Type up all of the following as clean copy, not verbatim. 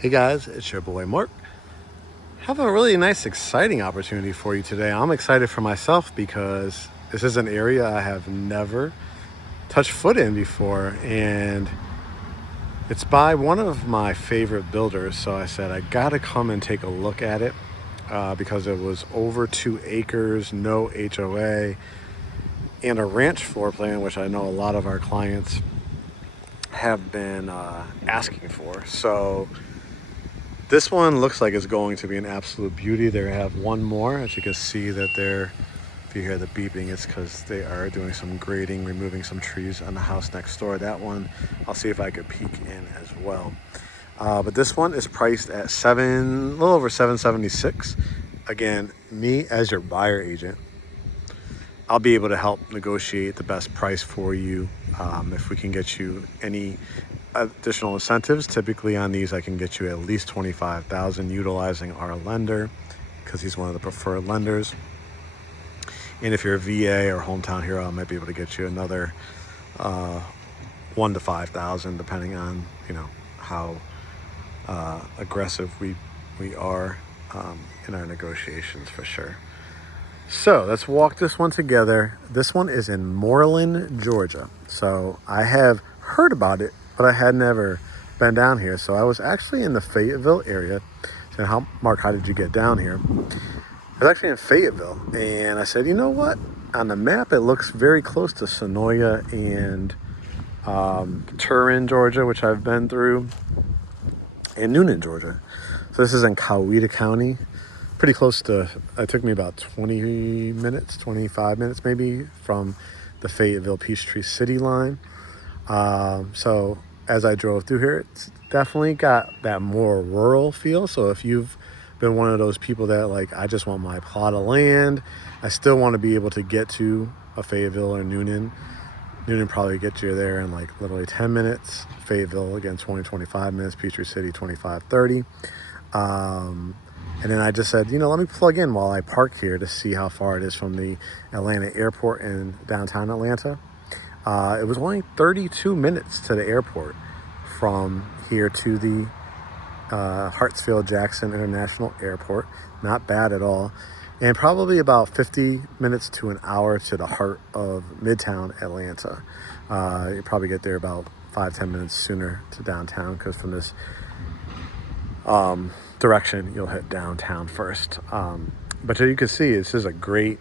Hey guys, it's your boy Mark. Have a really nice, exciting opportunity for you today. I'm excited for myself because this is an area I have never touched foot in before, and it's by one of my favorite builders. So I said I gotta come and take a look at it because it was over 2 acres, no HOA, and a ranch floor plan, which I know a lot of our clients have been asking for. So this one looks like it's going to be an absolute beauty. They have one more. As you can see that they're, if you hear the beeping, it's because they are doing some grading, removing some trees on the house next door. That one, I'll see if I could peek in as well. But this one is priced at a little over $776. Again, me as your buyer agent, I'll be able to help negotiate the best price for you. If we can get you any additional incentives, typically on these I can get you at least $25,000 utilizing our lender because he's one of the preferred lenders. And if you're a VA or hometown hero, I might be able to get you another $1,000 to $5,000 depending on how aggressive we are in our negotiations for sure. So let's walk this one together. This one is in Moreland, Georgia. So I have heard about it, but I had never been down here. So I was actually in the Fayetteville area. Said, Mark, how did you get down here? I was actually in Fayetteville, and I said, you know what? On the map, it looks very close to Sonoya and Turin, Georgia, which I've been through, and Noonan, Georgia. So this is in Coweta County. Pretty close to, it took me about 20 minutes, 25 minutes maybe from the Fayetteville Peachtree City line. So as I drove through here, it's definitely got that more rural feel. So if you've been one of those people that like, I just want my plot of land, I still want to be able to get to a Fayetteville or Noonan. Noonan probably gets you there in like literally 10 minutes. Fayetteville, again, 20, 25 minutes. Peachtree City, 25, 30. And then I just said, let me plug in while I park here to see how far it is from the Atlanta airport in downtown Atlanta. It was only 32 minutes to the airport from here to the Hartsfield-Jackson International Airport. Not bad at all. And probably about 50 minutes to an hour to the heart of Midtown Atlanta. You probably get there about 5-10 minutes sooner to downtown because from this direction you'll hit downtown first. But you can see this is a great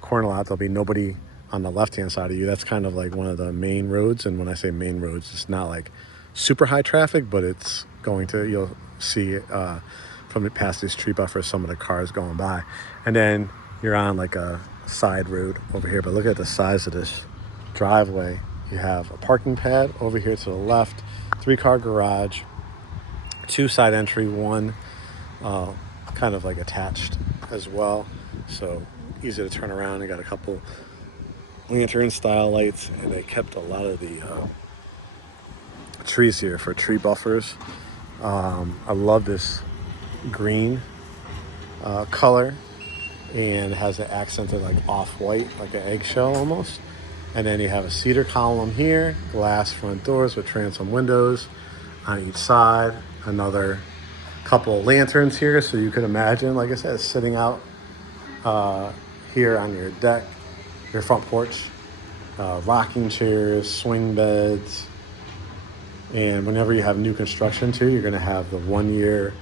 corner lot. There'll be nobody on the left hand side of you. That's kind of like one of the main roads, and when I say main roads, it's not like super high traffic, but it's going to, you'll see from past these tree buffers some of the cars going by, and then you're on like a side road over here. But look at the size of this driveway. You have a parking pad over here to the left, 3-car garage, 2 side entry, 1 kind of like attached as well, so easy to turn around. You got a couple lantern style lights, and they kept a lot of the trees here for tree buffers. I love this green color, and has an accented like off-white, like an eggshell almost. And then you have a cedar column here, glass front doors with transom windows on each side, another couple of lanterns here, so you could imagine, like I said, sitting out here on your deck, your front porch, rocking chairs, swing beds. And whenever you have new construction too, you're going to have the 1-year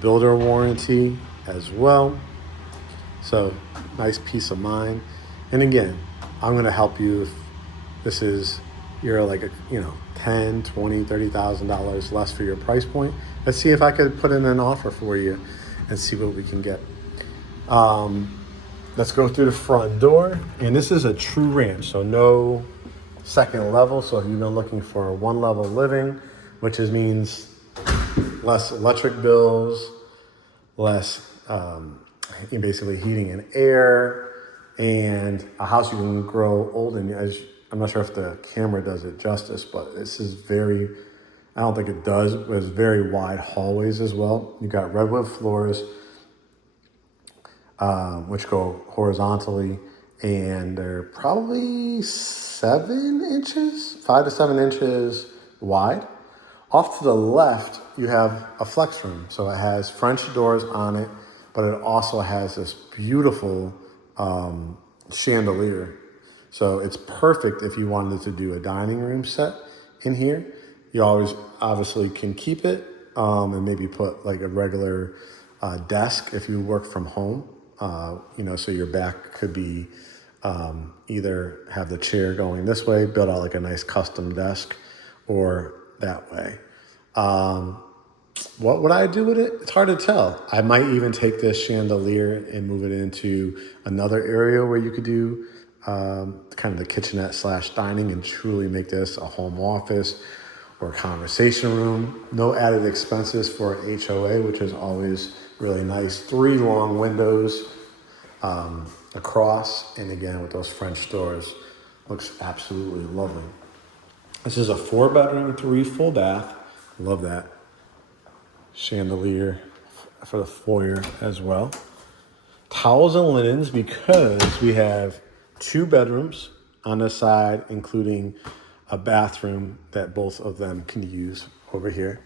builder warranty as well. So nice peace of mind. And again, I'm going to help you if this is, you're like a, $10, $20, $30,000 less for your price point. Let's see if I could put in an offer for you and see what we can get. Let's go through the front door. And this is a true ranch, so no second level. So if you've been looking for a 1-level living, which means less electric bills, less basically heating and air, and a house you can grow old in. I'm not sure if the camera does it justice, but this is very, I don't think it does, but it's very wide hallways as well. You got redwood floors, which go horizontally, and they're probably 7 inches, 5 to 7 inches wide. Off to the left you have a flex room. So it has French doors on it, but it also has this beautiful chandelier. So it's perfect if you wanted to do a dining room set in here. You always obviously can keep it and maybe put like a regular desk if you work from home. So your back could be either have the chair going this way, build out like a nice custom desk, or that way. What would I do with it? It's hard to tell. I might even take this chandelier and move it into another area where you could do kind of the kitchenette / dining and truly make this a home office or conversation room. No added expenses for an HOA, which is always really nice. 3 long windows across, and again with those French doors, looks absolutely lovely. This is a 4-bedroom, 3 full bath. Love that chandelier for the foyer as well. Towels and linens, because we have 2 bedrooms on the side, including a bathroom that both of them can use over here.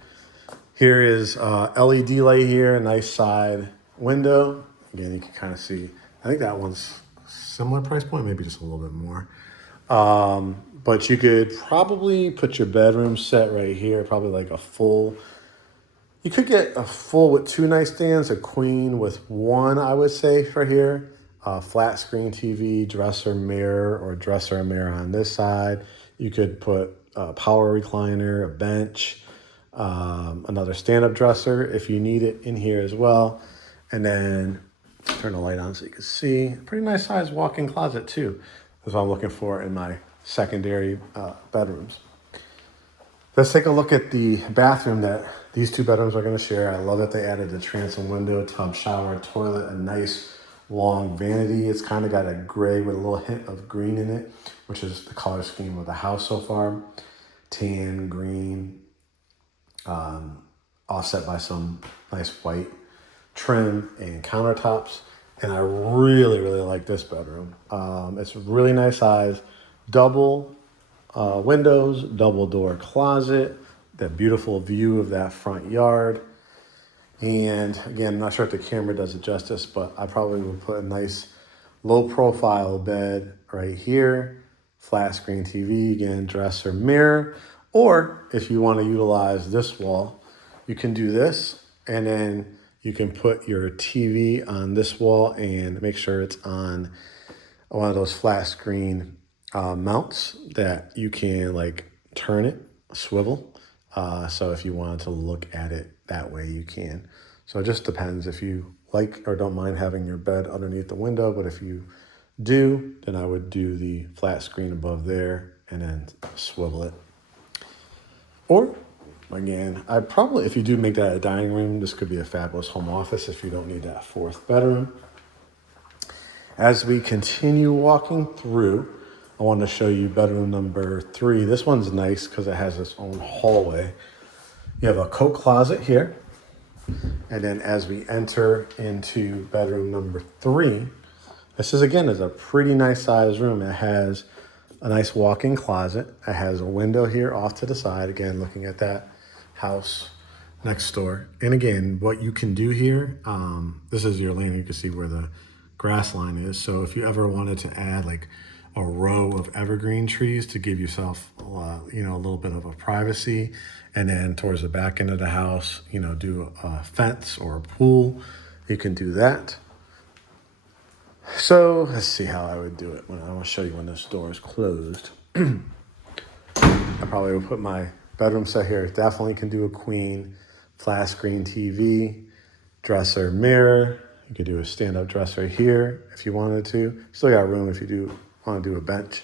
Here is LED light here, a nice side window. Again, you can kind of see, I think that one's similar price point, maybe just a little bit more. But you could probably put your bedroom set right here, probably like a full. You could get a full with 2 nightstands, a queen with 1, I would say, for here. Flat screen TV, dresser, mirror, or dresser and mirror on this side. You could put a power recliner, a bench, another stand-up dresser if you need it in here as well. And then turn the light on so you can see. Pretty nice size walk-in closet too. That's what I'm looking for in my secondary bedrooms. Let's take a look at the bathroom that these 2 bedrooms are going to share. I love that they added the transom window, tub, shower, toilet, a nice long vanity. It's kind of got a gray with a little hint of green in it, which is the color scheme of the house so far. Tan, green, offset by some nice white trim and countertops. And I really, really like this bedroom. It's really nice size, double windows, double door closet, that beautiful view of that front yard. And again, I'm not sure if the camera does it justice, but I probably would put a nice low profile bed right here, flat screen TV, again, dresser, mirror. Or if you want to utilize this wall, you can do this, and then you can put your TV on this wall and make sure it's on one of those flat screen mounts that you can like turn it, swivel. So if you wanted to look at it that way, you can. So it just depends if you like or don't mind having your bed underneath the window. But if you do, then I would do the flat screen above there and then swivel it. Or again, I probably, if you do make that a dining room, this could be a fabulous home office if you don't need that 4th bedroom. As we continue walking through, I want to show you bedroom number 3. This one's nice because it has its own hallway. You have a coat closet here. And then as we enter into bedroom number 3, this is a pretty nice size room. It has a nice walk-in closet. It has a window here off to the side. Again, looking at that house next door. And again, what you can do here, this is your land. You can see where the grass line is. So if you ever wanted to add like a row of evergreen trees to give yourself, a little bit of a privacy, and then towards the back end of the house, do a fence or a pool, you can do that. So let's see how I would do it. I want to show you when this door is closed. I probably would put my bedroom set here. Definitely can do a queen, flat screen TV, dresser, mirror. You could do a stand-up dresser here if you wanted to. Still got room if you do want to do a bench.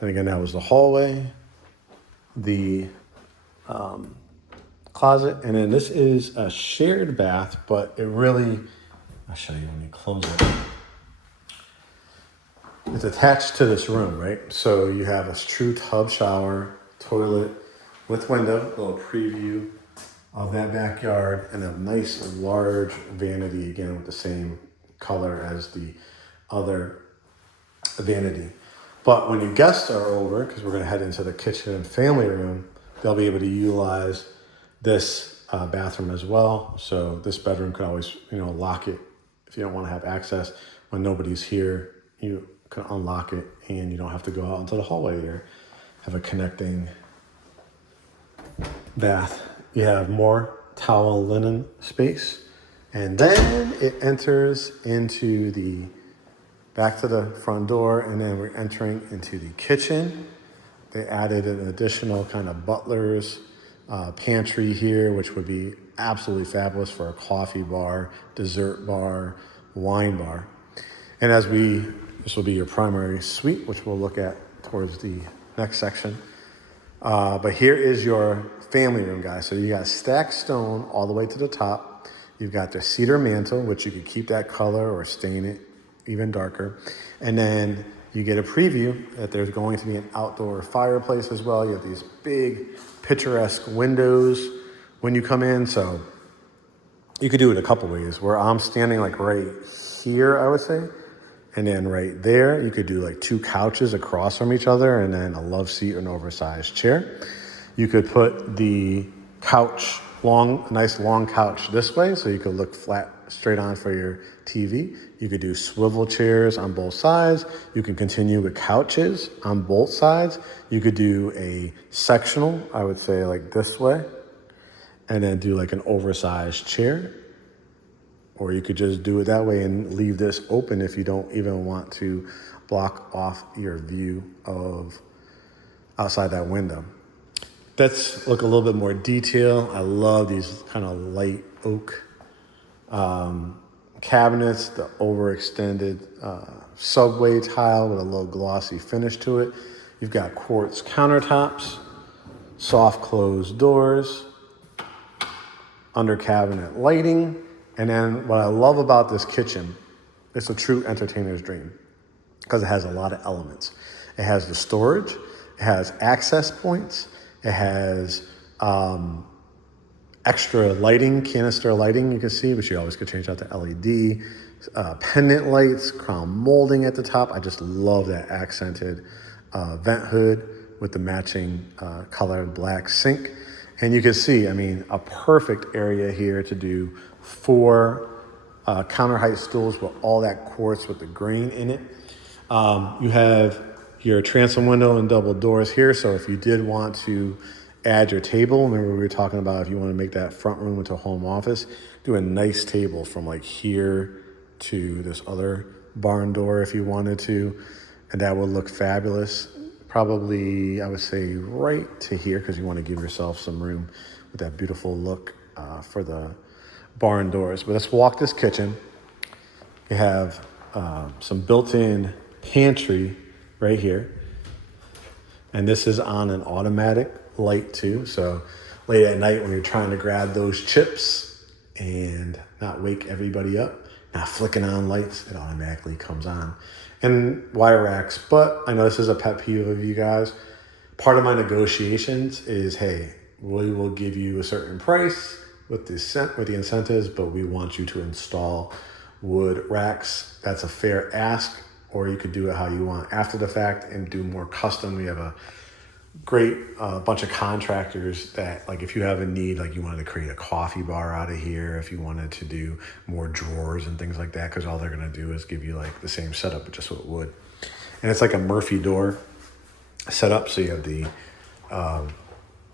Then again, that was the hallway, the closet, and then this is a shared bath, but it really, I'll show you when you close it. It's attached to this room, right? So you have a true tub, shower, toilet with window, a little preview of that backyard, and a nice large vanity, again with the same color as the other vanity. But when your guests are over, because we're going to head into the kitchen and family room, they'll be able to utilize this bathroom as well. So this bedroom could always, lock it if you don't want to have access. When nobody's here, you can unlock it and you don't have to go out into the hallway here. Have a connecting bath. You have more towel and linen space. And then it enters into back to the front door, and then we're entering into the kitchen. They added an additional kind of butler's pantry here, which would be absolutely fabulous for a coffee bar, dessert bar, wine bar. And this will be your primary suite, which we'll look at towards the next section. But here is your family room, guys. So you got stacked stone all the way to the top. You've got the cedar mantle, which you could keep that color or stain it even darker. And then you get a preview that there's going to be an outdoor fireplace as well. You have these big picturesque windows when you come in. So you could do it a couple ways. Where I'm standing like right here, I would say. And then right there, you could do like 2 couches across from each other and then a love seat or an oversized chair. You could put the couch, nice long couch this way, so you could look flat straight on for your TV. You could do swivel chairs on both sides. You can continue with couches on both sides. You could do a sectional, I would say like this way, and then do like an oversized chair. Or you could just do it that way and leave this open if you don't even want to block off your view of outside that window. Let's look a little bit more detail. I love these kind of light oak cabinets, the overextended subway tile with a little glossy finish to it. You've got quartz countertops, soft closed doors, under cabinet lighting. And then what I love about this kitchen, it's a true entertainer's dream because it has a lot of elements. It has the storage, it has access points, it has extra lighting, canister lighting you can see, which you always could change out to LED, pendant lights, crown molding at the top. I just love that accented vent hood with the matching colored black sink. And you can see, a perfect area here to do 4 counter height stools with all that quartz with the grain in it. You have your transom window and double doors here. So if you did want to add your table, remember we were talking about if you want to make that front room into a home office, do a nice table from like here to this other barn door if you wanted to. And that would look fabulous. Probably, I would say right to here because you want to give yourself some room with that beautiful look for the barn doors. But let's walk this kitchen. You have some built-in pantry right here. And this is on an automatic light too. So late at night when you're trying to grab those chips and not wake everybody up, not flicking on lights, it automatically comes on. And wire racks, but I know this is a pet peeve of you guys. Part of my negotiations is, hey, we will give you a certain price with the incentives, but we want you to install wood racks. That's a fair ask, or you could do it how you want after the fact and do more custom. We have a great bunch of contractors that, like, if you have a need, like you wanted to create a coffee bar out of here, if you wanted to do more drawers and things like that, because all they're going to do is give you like the same setup but just with wood. And it's like a Murphy door setup, so you have the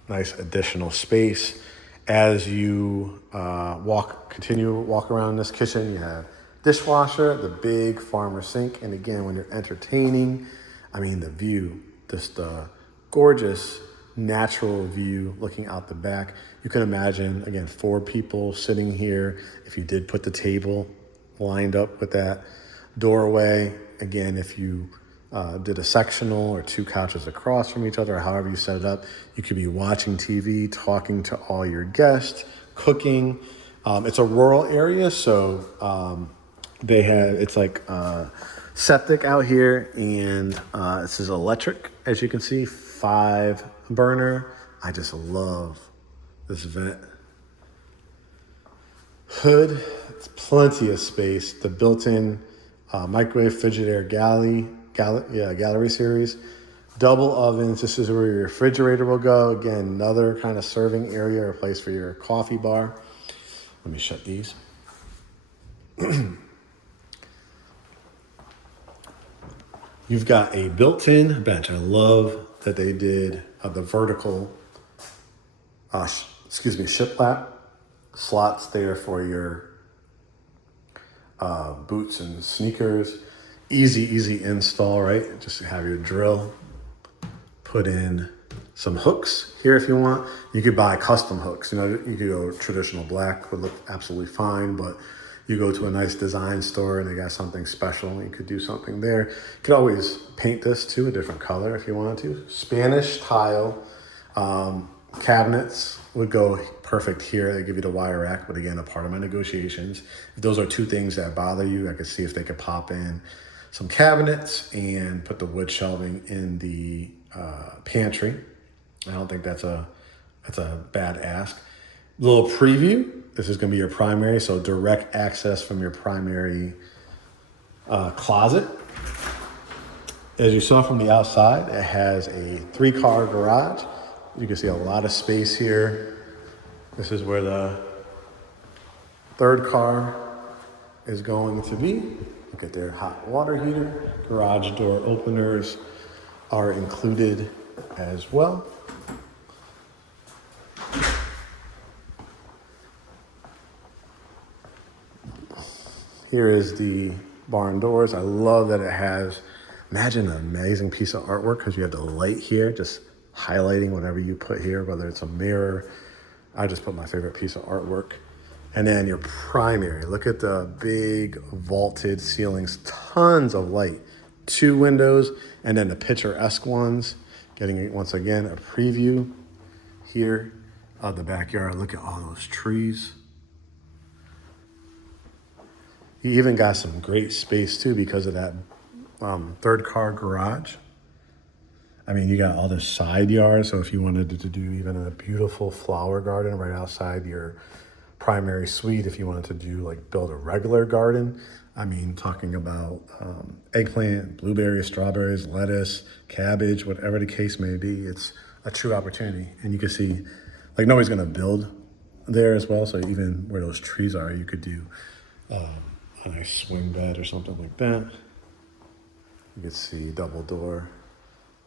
nice additional space. As you continue to walk around this kitchen, you have dishwasher, the big farmer sink, and again, when you're entertaining, the view, just the gorgeous natural view looking out the back. You can imagine, again, 4 people sitting here. If you did put the table lined up with that doorway, again, if you did a sectional or 2 couches across from each other, or however you set it up, you could be watching TV, talking to all your guests, cooking. It's a rural area, so it's like septic out here, and this is electric, as you can see, 5 burner. I just love this vent hood. It's plenty of space. The built-in microwave Frigidaire gallery series. Double ovens. This is where your refrigerator will go. Again, another kind of serving area or place for your coffee bar. Let me shut these. You've got a built-in bench. I love that they did the vertical, shiplap slots there for your boots and sneakers. Easy install, right? Just have your drill. Put in some hooks here if you want. You could buy custom hooks. You know, you could go traditional black, would look absolutely fine, but you go to a nice design store and they got something special. You could do something there. You could always paint this to a different color if you wanted to. Spanish tile cabinets would go perfect here. They give you the wire rack, but again, a part of my negotiations. If those are two things that bother you, I could see if they could pop in some cabinets and put the wood shelving in the pantry. I don't think that's a bad ask. Little preview. This is going to be your primary, so direct access from your primary closet. As you saw from the outside, it has a 3-car garage. You can see a lot of space here. This is where the 3rd car is going to be. Look at their hot water heater. Garage door openers are included as well. Here is the barn doors. I love that it has, imagine an amazing piece of artwork because you have the light here, just highlighting whatever you put here, whether it's a mirror. I just put my favorite piece of artwork. And then your primary, look at the big vaulted ceilings, tons of light. 2 windows, and then the picturesque ones. Getting, once again, a preview here of the backyard. Look at all those trees. You even got some great space too because of that 3rd car garage. I mean, you got all this side yard, so if you wanted to do even a beautiful flower garden right outside your primary suite, if you wanted to do like build a regular garden, I mean, talking about eggplant, blueberries, strawberries, lettuce, cabbage, whatever the case may be, it's a true opportunity. And you can see, like, nobody's gonna build there as well, so even where those trees are, you could do a nice swing bed or something like that. You can see double door.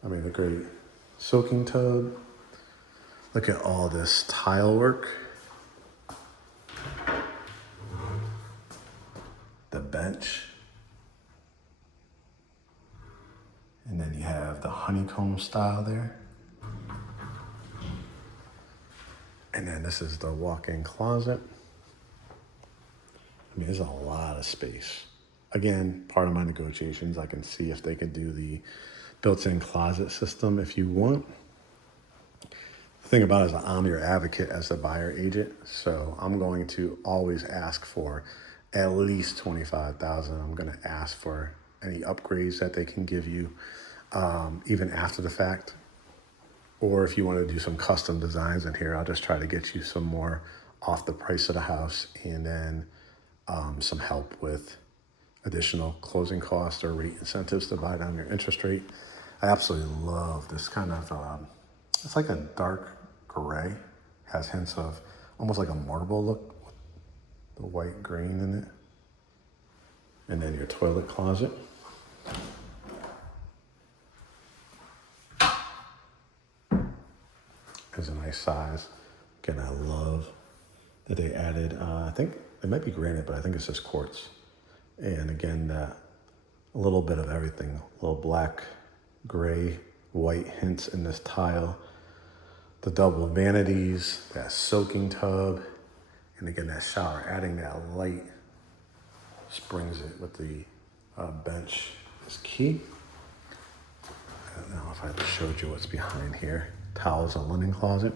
I mean, a great soaking tub. Look at all this tile work. The bench. And then you have the honeycomb style there. And then this is the walk-in closet. I mean, there's a lot of space. Again, part of my negotiations, I can see if they could do the built-in closet system if you want. The thing about it is I'm your advocate as the buyer agent, so I'm going to always ask for at least $25,000. I'm going to ask for any upgrades that they can give you, even after the fact. Or if you want to do some custom designs in here, I'll just try to get you some more off the price of the house, and then some help with additional closing costs or rate incentives to buy down your interest rate. I absolutely love this kind of, it's like a dark gray, has hints of almost like a marble look with the white green in it. And then your toilet closet. Is a nice size. Again, I love that they added, I think it might be granite, but I think it's just quartz. And again, a little bit of everything, a little black, gray, white hints in this tile. The double vanities, that soaking tub, and again, that shower, adding that light springs it with the bench is key. I don't know if I showed you what's behind here. Towels and linen closet.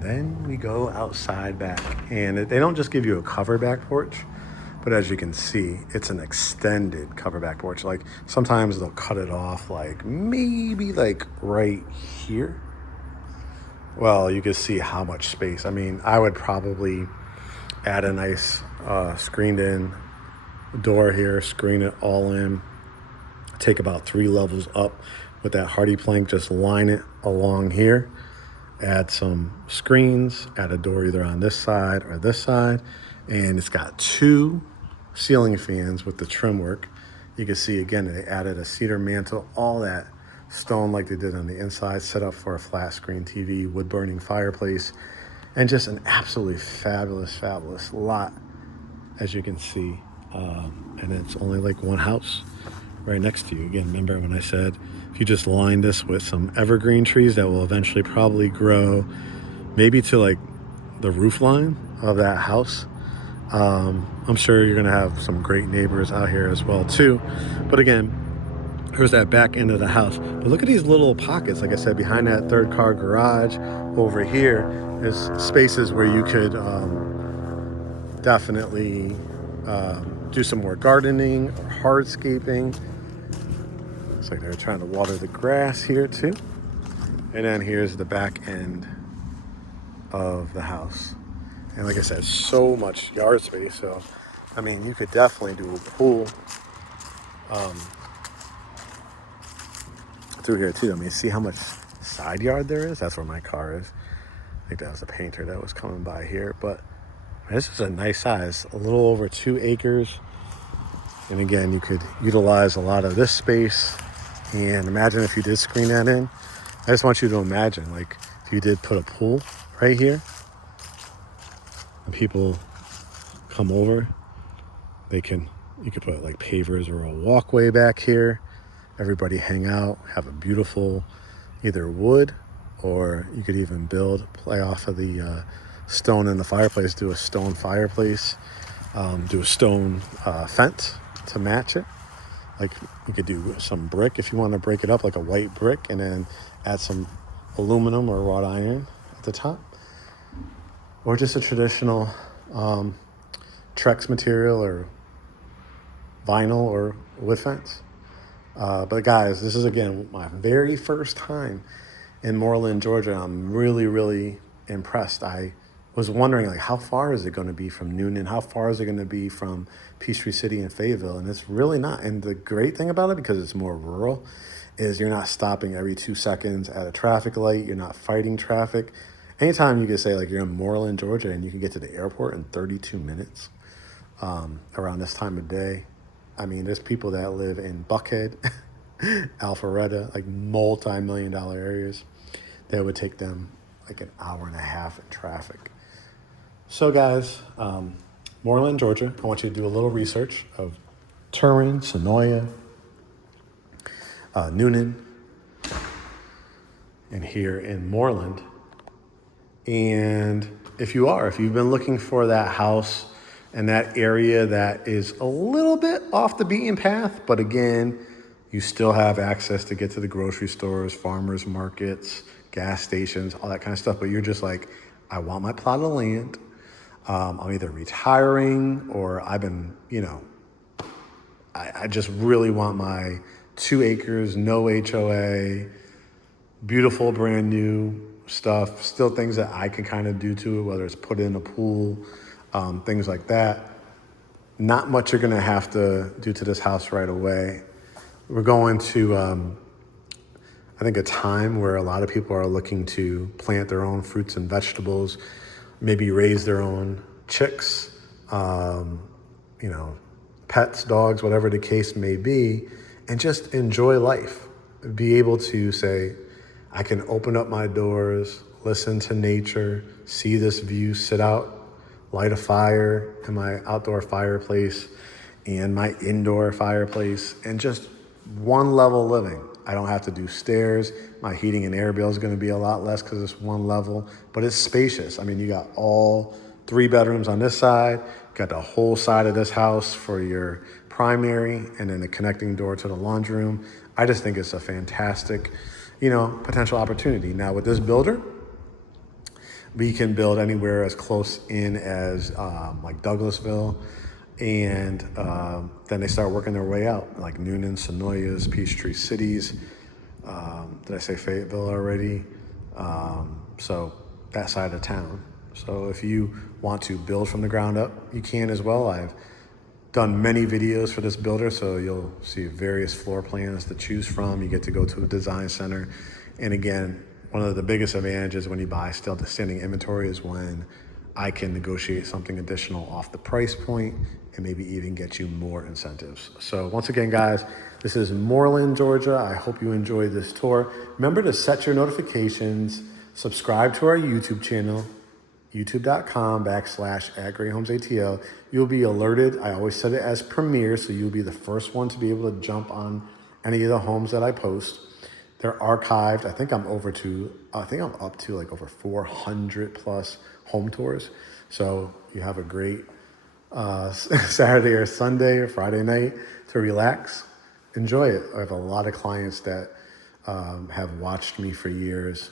Then we go outside back, and they don't just give you a cover back porch, But as you can see, it's an extended cover back porch. Like sometimes they'll cut it off like maybe like right here. Well, you can see how much space. I mean, I would probably add a nice screened in door here, screen it all in, take about 3 levels up with that hardy plank, just line it along here, add some screens, add a door either on this side or this side, and it's got 2 ceiling fans with the trim work. You can see again they added a cedar mantle, all that stone like they did on the inside, set up for a flat screen TV, wood burning fireplace, and just an absolutely fabulous lot, as you can see. And it's only like one house right next to you. Again, remember when I said if you just line this with some evergreen trees that will eventually probably grow maybe to like the roof line of that house. I'm sure you're gonna have some great neighbors out here as well too. But again, here's that back end of the house. But look at these little pockets. Like I said, behind that 3rd car garage over here, there's spaces where you could definitely do some more gardening or hardscaping. Looks like they're trying to water the grass here too. And then here's the back end of the house. And like I said, so much yard space. So, I mean, you could definitely do a pool through here too. I mean, see how much side yard there is? That's where my car is. I think that was a painter that was coming by here. But this is a nice size, a little over 2 acres. And again, you could utilize a lot of this space. And imagine if you did screen that in. I just want you to imagine, like, if you did put a pool right here, and people come over, you could put like pavers or a walkway back here. Everybody hang out, have a beautiful either wood, or you could even play off of the stone in the fireplace, do a stone fireplace, do a stone fence to match it. Like you could do some brick if you want to break it up, like a white brick, and then add some aluminum or wrought iron at the top. Or just a traditional Trex material or vinyl or wood fence. But guys, this is again my very first time in Moreland, Georgia. I'm really impressed. I was wondering, like, how far is it going to be from Noonan? How far is it going to be from Peachtree City and Fayetteville? And it's really not. And the great thing about it, because it's more rural, is you're not stopping every 2 seconds at a traffic light. You're not fighting traffic. Anytime you can say, like, you're in Moreland, Georgia, and you can get to the airport in 32 minutes around this time of day. I mean, there's people that live in Buckhead, Alpharetta, like multi-million-dollar areas that would take them like an hour and a half in traffic. So guys, Moreland, Georgia, I want you to do a little research of Turin, Sonoya, Noonan, and here in Moreland. And if you've been looking for that house and that area that is a little bit off the beaten path, but again, you still have access to get to the grocery stores, farmers markets, gas stations, all that kind of stuff. But you're just like, I want my plot of land. I'm either retiring or I've been, I just really want my 2 acres, no HOA, beautiful, brand new stuff, still things that I can kind of do to it, whether it's put in a pool, things like that. Not much you're gonna have to do to this house right away. We're going to, I think, a time where a lot of people are looking to plant their own fruits and vegetables, maybe raise their own chicks, pets, dogs, whatever the case may be, and just enjoy life. Be able to say, I can open up my doors, listen to nature, see this view, sit out, light a fire in my outdoor fireplace and my indoor fireplace, and just one level living. I don't have to do stairs. My heating and air bill is going to be a lot less because it's one level, but it's spacious. I mean, you got all 3 bedrooms on this side, got the whole side of this house for your primary, and then the connecting door to the laundry room. I just think it's a fantastic, potential opportunity. Now with this builder, we can build anywhere as close in as like Douglasville, And then they start working their way out, like Noonan, Sonoyas, Peachtree Cities. Did I say Fayetteville already? So that side of town. So if you want to build from the ground up, you can as well. I've done many videos for this builder, so you'll see various floor plans to choose from. You get to go to a design center. And again, one of the biggest advantages when you buy still standing inventory is when I can negotiate something additional off the price point and maybe even get you more incentives. So once again, guys, this is Moreland, Georgia. I hope you enjoyed this tour. Remember to set your notifications, subscribe to our YouTube channel, youtube.com/@GreatHomesATL. You'll be alerted. I always set it as premiere, so you'll be the first one to be able to jump on any of the homes that I post. They're archived. I think I'm up to like over 400 plus home tours. So you have a great Saturday or Sunday or Friday night to relax. Enjoy it. I have a lot of clients that have watched me for years.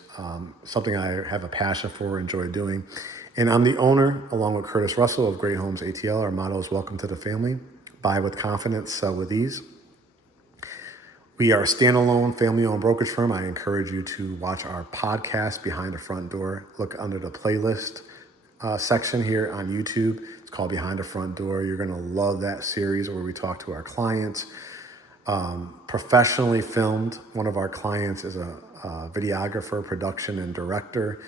Something I have a passion for, enjoy doing. And I'm the owner, along with Curtis Russell of Great Homes ATL. Our motto is welcome to the family. Buy with confidence, sell with ease. We are a standalone family-owned brokerage firm. I encourage you to watch our podcast, Behind the Front Door. Look under the playlist section here on YouTube. It's called Behind the Front Door. You're gonna love that series where we talk to our clients. Professionally filmed. One of our clients is a videographer, production, and director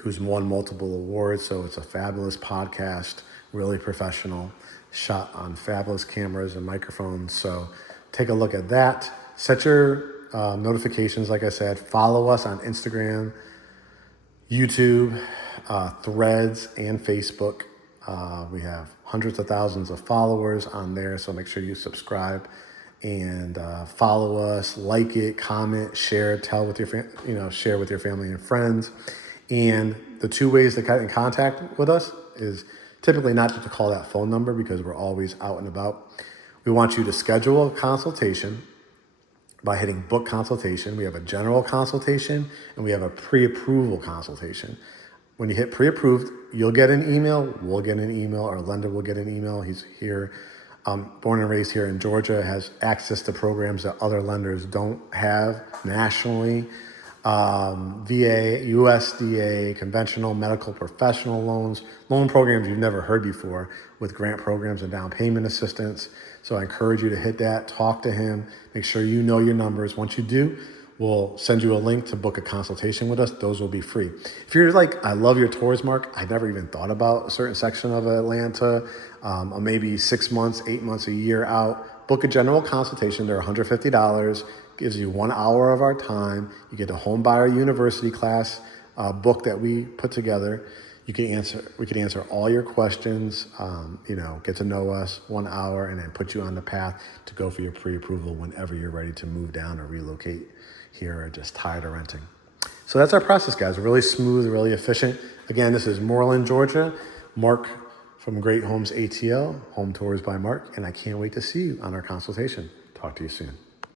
who's won multiple awards. So it's a fabulous podcast, really professional, shot on fabulous cameras and microphones. So take a look at that. Set your notifications, like I said. Follow us on Instagram, YouTube, Threads, and Facebook. We have hundreds of thousands of followers on there, so make sure you subscribe and follow us, like it, comment, share, tell with your share with your family and friends. And the two ways to get in contact with us is typically not to call that phone number because we're always out and about. We want you to schedule a consultation by hitting book consultation. We have a general consultation and we have a pre-approval consultation. When you hit pre-approved, you'll get an email, we'll get an email, our lender will get an email. He's here, born and raised here in Georgia, has access to programs that other lenders don't have nationally. VA, USDA, conventional medical professional loans, loan programs you've never heard before with grant programs and down payment assistance. So I encourage you to hit that, talk to him, make sure you know your numbers. Once you do, we'll send you a link to book a consultation with us. Those will be free. If you're like, I love your tours, Mark, I never even thought about a certain section of Atlanta, maybe 6 months, 8 months, a year out, book a general consultation. They're $150. Gives you 1 hour of our time. You get a home buyer university class book that we put together. We can answer all your questions, get to know us 1 hour and then put you on the path to go for your pre-approval whenever you're ready to move down or relocate here or just tired of renting. So that's our process, guys. Really smooth, really efficient. Again, this is Moreland, Georgia. Mark from Great Homes ATL, Home Tours by Mark, and I can't wait to see you on our consultation. Talk to you soon.